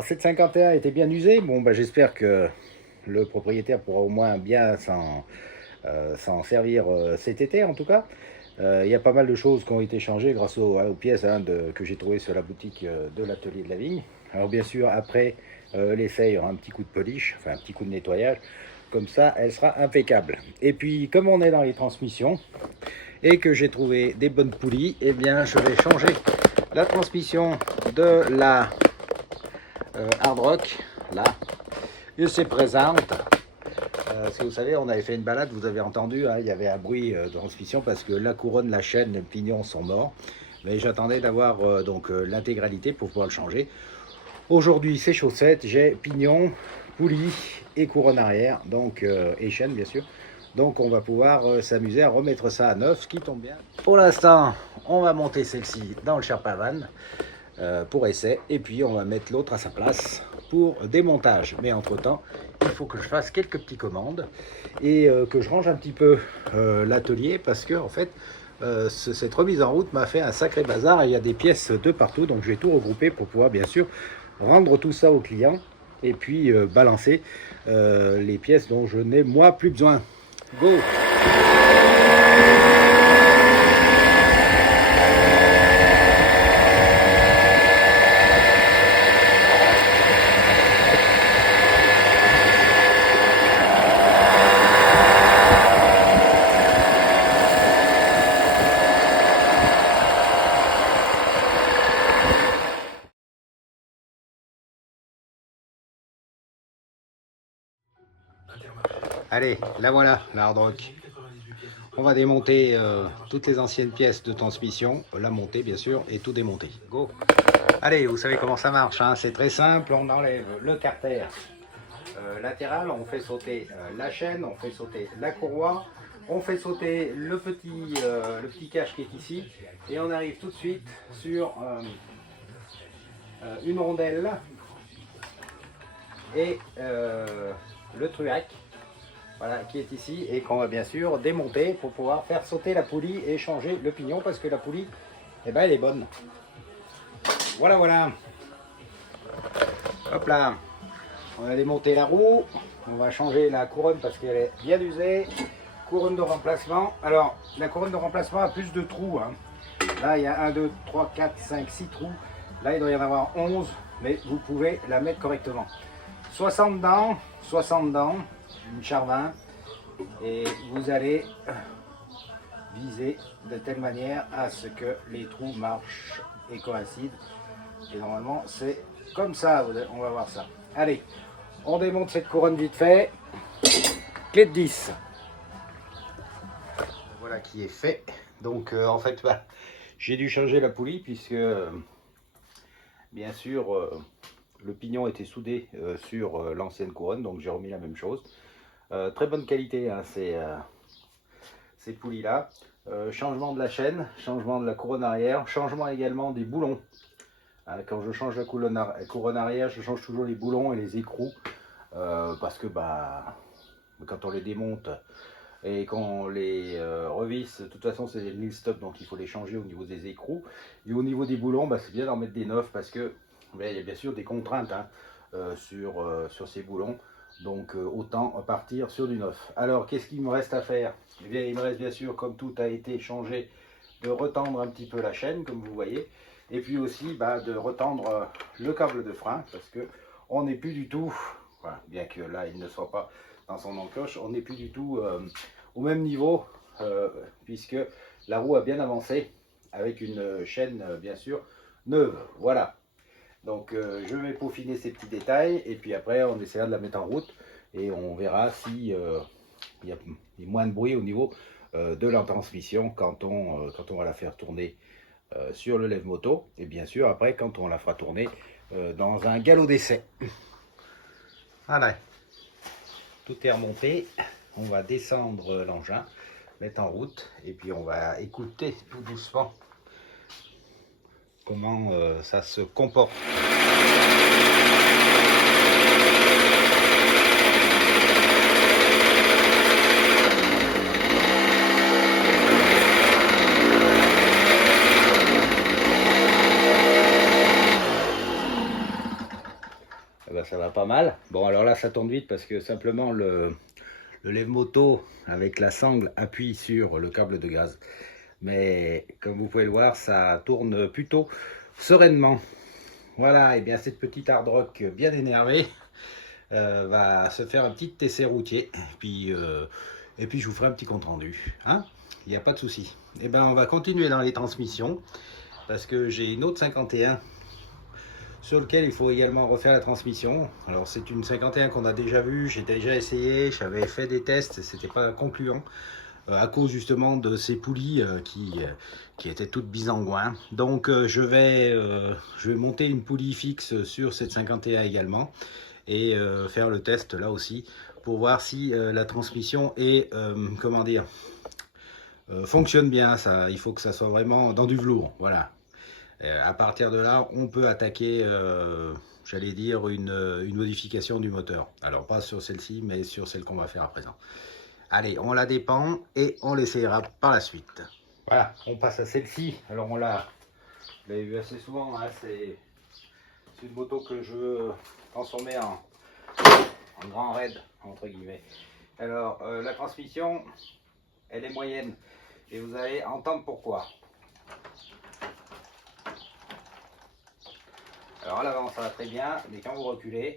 Alors, cette 51 était bien usée. Bon, bah, j'espère que le propriétaire pourra au moins bien s'en servir cet été, en tout cas. Il y a pas mal de choses qui ont été changées grâce aux pièces que j'ai trouvées sur la boutique de l'atelier de la vigne. Alors, bien sûr, après l'essai, il y aura un petit coup de polish, enfin un petit coup de nettoyage. Comme ça, elle sera impeccable. Et puis, comme on est dans les transmissions et que j'ai trouvé des bonnes poulies, eh bien, je vais changer la transmission de la Hard Rock, là, il se présente. Si vous savez, on avait fait une balade, vous avez entendu, hein, il y avait un bruit de transmission parce que la couronne, la chaîne, les pignons sont morts. Mais j'attendais d'avoir l'intégralité pour pouvoir le changer. Aujourd'hui, c'est chaussettes, j'ai pignon, poulie et couronne arrière, donc et chaîne bien sûr. Donc on va pouvoir s'amuser à remettre ça à neuf, ce qui tombe bien. Pour l'instant, on va monter celle-ci dans le Sherpavan pour essai, et puis on va mettre l'autre à sa place pour démontage. Mais entre temps, il faut que je fasse quelques petites commandes et que je range un petit peu l'atelier parce que en fait cette remise en route m'a fait un sacré bazar et il y a des pièces de partout, donc je vais tout regrouper pour pouvoir bien sûr rendre tout ça au client et puis balancer les pièces dont je n'ai moi plus besoin. Go! Allez, la voilà, la Hard Rock. On va démonter toutes les anciennes pièces de transmission, la monter bien sûr, et tout démonter. Go! Allez, vous savez comment ça marche, hein, c'est très simple, on enlève le carter latéral, on fait sauter la chaîne, on fait sauter la courroie, on fait sauter le petit cache qui est ici, et on arrive tout de suite sur une rondelle et le truac. Voilà, qui est ici et qu'on va bien sûr démonter pour pouvoir faire sauter la poulie et changer le pignon parce que la poulie, eh ben, elle est bonne. Voilà, voilà. Hop là. On va démonter la roue. On va changer la couronne parce qu'elle est bien usée. Couronne de remplacement. Alors, la couronne de remplacement a plus de trous, hein. Là, il y a 1, 2, 3, 4, 5, 6 trous. Là, il doit y en avoir 11, mais vous pouvez la mettre correctement. 60 dents, une charvin, et vous allez viser de telle manière à ce que les trous marchent et coïncident. Et normalement, c'est comme ça, on va voir ça. Allez, on démonte cette couronne vite fait. Clé de 10. Voilà qui est fait. Donc, en fait, bah, j'ai dû changer la poulie puisque, bien sûr, le pignon était soudé sur l'ancienne couronne, donc j'ai remis la même chose. Très bonne qualité, hein, ces poulies là. Changement de la chaîne, changement de la couronne arrière, changement également des boulons. Quand je change la couronne arrière, je change toujours les boulons et les écrous parce que bah, quand on les démonte et qu'on les revisse, de toute façon c'est des mille stop, donc il faut les changer au niveau des écrous. Et au niveau des boulons, bah, c'est bien d'en mettre des neufs parce que il y a bien sûr des contraintes, hein, sur ces boulons. Donc autant partir sur du neuf. Alors qu'est-ce qu'il me reste à faire? Eh bien, il me reste bien sûr, comme tout a été changé, de retendre un petit peu la chaîne, comme vous voyez. Et puis aussi bah, de retendre le câble de frein, parce que on n'est plus du tout, voilà, bien que là il ne soit pas dans son encoche, on n'est plus du tout au même niveau, puisque la roue a bien avancé, avec une chaîne bien sûr neuve. Voilà. Donc je vais peaufiner ces petits détails et puis après on essaiera de la mettre en route et on verra si il y a moins de bruit au niveau de la transmission quand on va la faire tourner sur le lève-moto et bien sûr après quand on la fera tourner dans un galop d'essai. Voilà, tout est remonté, on va descendre l'engin, mettre en route et puis on va écouter tout doucement comment ça se comporte. pas mal. Bon, alors là, ça tourne vite parce que simplement le lève-moto avec la sangle appuie sur le câble de gaz. Mais comme vous pouvez le voir, ça tourne plutôt sereinement. Voilà, et bien cette petite hard rock bien énervée va se faire un petit essai routier. Et puis je vous ferai un petit compte rendu. Hein, il n'y a pas de souci. Et bien on va continuer dans les transmissions parce que j'ai une autre 51 sur lequel il faut également refaire la transmission. Alors c'est une 51 qu'on a déjà vue, j'ai déjà essayé, j'avais fait des tests, c'était pas concluant à cause justement de ces poulies qui étaient toutes bisengouins. Donc je vais monter une poulie fixe sur cette 51 également et faire le test là aussi pour voir si la transmission est comment dire fonctionne bien. Ça, il faut que ça soit vraiment dans du velours, voilà. À partir de là, on peut attaquer, j'allais dire, une modification du moteur. Alors, pas sur celle-ci, mais sur celle qu'on va faire à présent. Allez, on la dépend et on l'essayera par la suite. Voilà, on passe à celle-ci. Alors, vous l'avez vu assez souvent, hein, c'est une moto que je veux transformer en grand raid, entre guillemets. Alors, la transmission, elle est moyenne. Et vous allez entendre pourquoi. Alors à l'avant ça va très bien, mais quand vous reculez,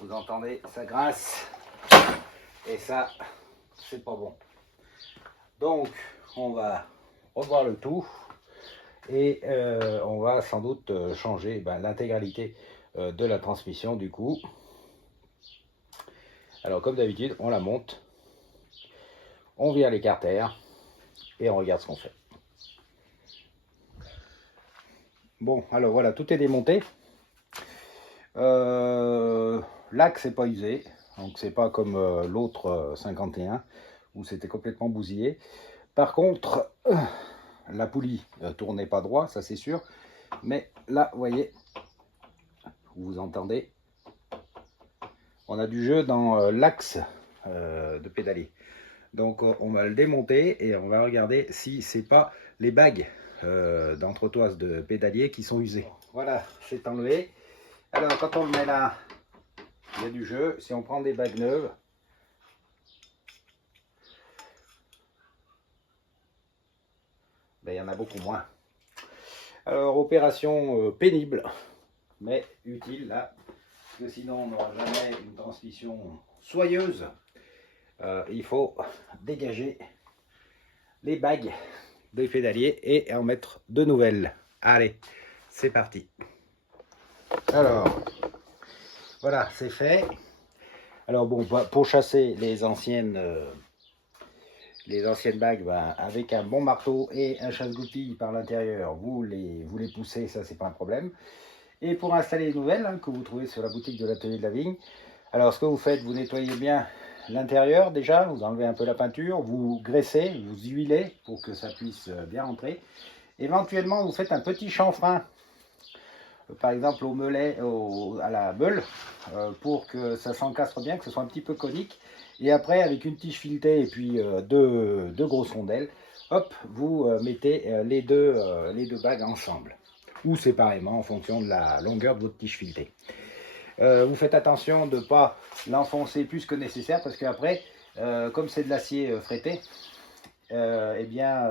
vous entendez ça grince et ça c'est pas bon. Donc on va revoir le tout et on va sans doute changer l'intégralité de la transmission du coup. Alors comme d'habitude on la monte, on vire l'écarter et on regarde ce qu'on fait. Bon, alors voilà, tout est démonté. L'axe n'est pas usé, donc c'est pas comme l'autre 51 où c'était complètement bousillé. Par contre, la poulie tournait pas droit, ça c'est sûr. Mais là, vous voyez, vous entendez, on a du jeu dans l'axe de pédalier. Donc on va le démonter et on va regarder si c'est pas les bagues d'entretoise de pédalier qui sont usées. Voilà, c'est enlevé. Alors quand on le met là, il y a du jeu. Si on prend des bagues neuves, ben, il y en a beaucoup moins. Alors opération pénible, mais utile là, parce que sinon on n'aura jamais une transmission soyeuse. Il faut dégager les bagues des pédaliers et en mettre de nouvelles. Allez, c'est parti. Alors, voilà, c'est fait. Alors bon, pour chasser les anciennes bagues, avec un bon marteau et un chasse-goupille par l'intérieur, vous les poussez, ça c'est pas un problème. Et pour installer les nouvelles, hein, que vous trouvez sur la boutique de l'atelier de la vigne, alors ce que vous faites, vous nettoyez bien l'intérieur déjà, vous enlevez un peu la peinture, vous graissez, vous huilez pour que ça puisse bien rentrer. Éventuellement, vous faites un petit chanfrein, par exemple au melet, à la meule, pour que ça s'encastre bien, que ce soit un petit peu conique. Et après, avec une tige filetée et puis deux grosses rondelles, hop, vous mettez les deux bagues ensemble, ou séparément en fonction de la longueur de votre tige filetée. Vous faites attention de ne pas l'enfoncer plus que nécessaire, parce qu'après, comme c'est de l'acier frété, eh bien,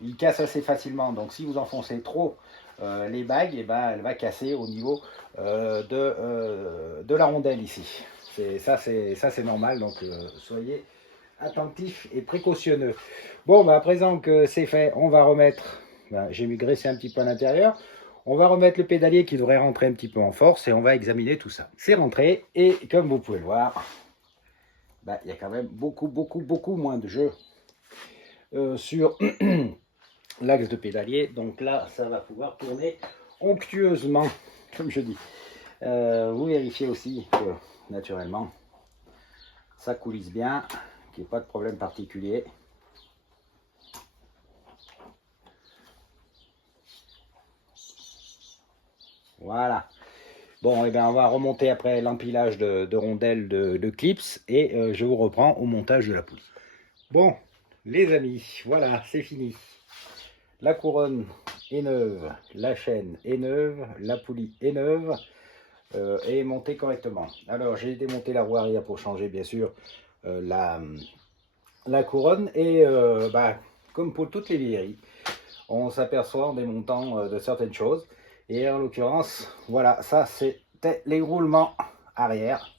il casse assez facilement. Donc si vous enfoncez trop les bagues, eh ben, elle va casser au niveau de la rondelle ici. Ça c'est normal, donc soyez attentifs et précautionneux. Bon, à présent que c'est fait, on va remettre, j'ai mis graisser un petit peu à l'intérieur. On va remettre le pédalier qui devrait rentrer un petit peu en force et on va examiner tout ça. C'est rentré et comme vous pouvez le voir, il y a quand même beaucoup moins de jeu sur l'axe de pédalier. Donc là, ça va pouvoir tourner onctueusement, comme je dis. Vous vérifiez aussi que, naturellement, ça coulisse bien, qu'il n'y ait pas de problème particulier. Voilà. Bon, et bien on va remonter après l'empilage de rondelles de clips et je vous reprends au montage de la poulie. Bon, les amis, voilà, c'est fini. La couronne est neuve, la chaîne est neuve, la poulie est neuve et montée correctement. Alors j'ai démonté la roue arrière pour changer bien sûr la couronne et comme pour toutes les vieilleries, on s'aperçoit en démontant de certaines choses. Et en l'occurrence, voilà, ça c'était les roulements arrière,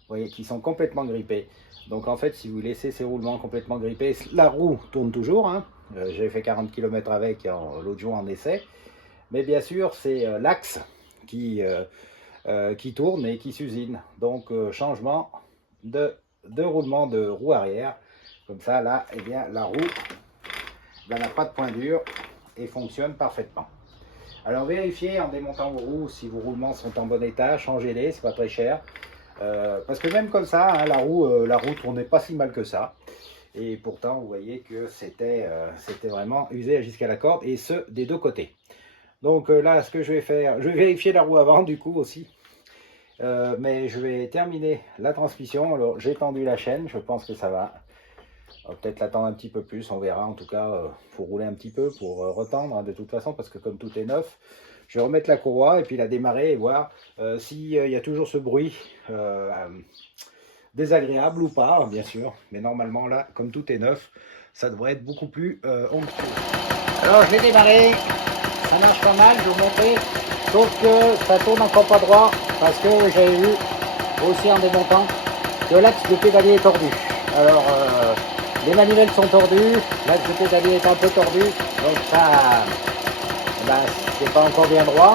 vous voyez, qui sont complètement grippés. Donc en fait, si vous laissez ces roulements complètement grippés, la roue tourne toujours. Hein. J'ai fait 40 km avec l'autre jour en essai. Mais bien sûr, c'est l'axe qui tourne et qui s'usine. Donc changement de roulement de roue arrière. Comme ça, là, eh bien, la roue n'a pas de point dur et fonctionne parfaitement. Alors vérifiez en démontant vos roues si vos roulements sont en bon état, changez-les, c'est pas très cher. Parce que même comme ça, hein, la roue tournait pas si mal que ça. Et pourtant, vous voyez que c'était vraiment usé jusqu'à la corde, et ce, des deux côtés. Donc là, ce que je vais faire, je vais vérifier la roue avant du coup aussi. Mais je vais terminer la transmission. Alors j'ai tendu la chaîne, je pense que ça va. Peut-être l'attendre un petit peu plus, on verra. En tout cas, il faut rouler un petit peu pour retendre, hein, de toute façon, parce que comme tout est neuf, je vais remettre la courroie et puis la démarrer et voir s'il y a toujours ce bruit désagréable ou pas, bien sûr. Mais normalement, là, comme tout est neuf, ça devrait être beaucoup plus onctueux. Alors, je vais démarrer. Ça marche pas mal, je vais vous montrer. Sauf que ça tourne encore pas droit, parce que j'avais vu aussi en démontant que l'axe de pédalier est tordu. Alors, les manivelles sont tordues, l'axe de pédalier est un peu tordu, donc ça, c'est pas encore bien droit.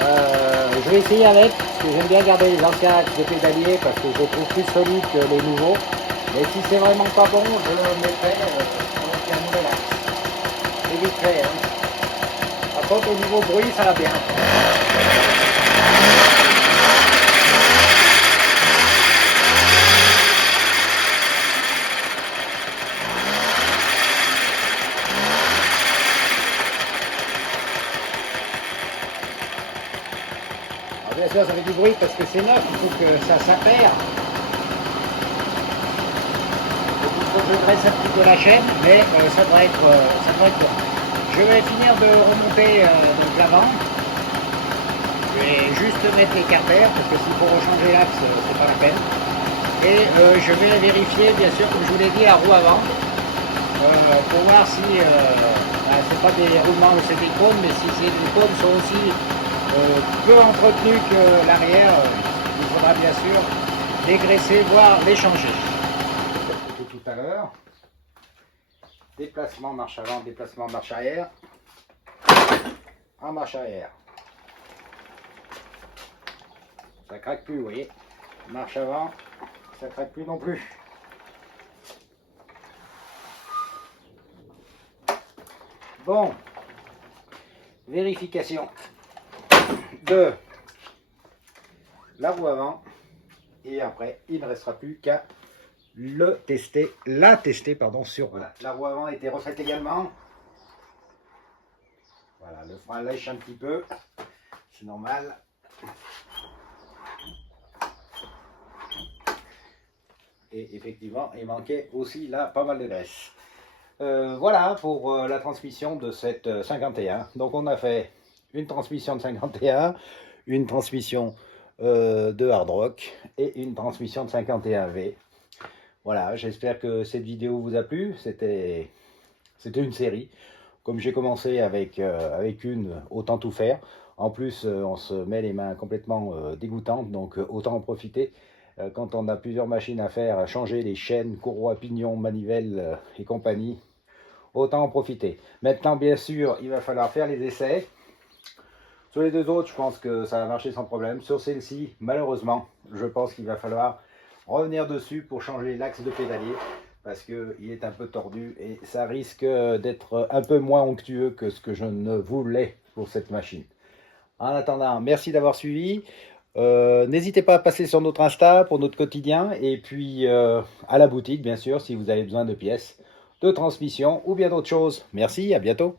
Je vais essayer avec, parce que j'aime bien garder les anciens axes de pédalier, parce que je les trouve plus solides que les nouveaux. Mais si c'est vraiment pas bon, je mettrai un nouvel axe. C'est vite fait. Hein. Par contre, au niveau bruit, ça va bien. Alors bien sûr, ça fait du bruit parce que c'est neuf, il faut que ça s'appaire. Il faut que je dresse un petit peu la chaîne, mais ça devrait être bon. Je vais finir de remonter l'avant. Je vais juste mettre les carters, parce que s'il faut rechanger l'axe, c'est pas la peine. Et je vais vérifier, bien sûr, comme je vous l'ai dit, la roue avant, pour voir si c'est pas des roulements ou c'est des cônes, mais si ces cônes sont aussi peu entretenus que l'arrière, il faudra bien sûr dégraisser, voire les changer. Comme tout à l'heure, déplacement marche avant, déplacement marche arrière, en marche arrière. Ça craque plus, vous voyez. Marche avant, ça craque plus non plus. Bon, vérification de la roue avant, et après il ne restera plus qu'à la tester sur roue. Voilà, la roue avant a été refaite également. Voilà, le frein lèche un petit peu, c'est normal. Et effectivement, il manquait aussi là pas mal de graisse. Voilà pour la transmission de cette 51. Donc on a fait une transmission de 51, une transmission de Hard Rock et une transmission de 51V. Voilà, j'espère que cette vidéo vous a plu. C'était une série. Comme j'ai commencé avec une, autant tout faire. En plus, on se met les mains complètement dégoûtantes, donc autant en profiter. Quand on a plusieurs machines à faire, à changer les chaînes, courroies, pignons, manivelles et compagnie, autant en profiter. Maintenant, bien sûr, il va falloir faire les essais. Sur les deux autres, je pense que ça va marcher sans problème. Sur celle-ci, malheureusement, je pense qu'il va falloir revenir dessus pour changer l'axe de pédalier, parce qu'il est un peu tordu et ça risque d'être un peu moins onctueux que ce que je ne voulais pour cette machine. En attendant, merci d'avoir suivi. N'hésitez pas à passer sur notre Insta pour notre quotidien, et puis à la boutique bien sûr si vous avez besoin de pièces de transmission ou bien d'autres choses. Merci, à bientôt.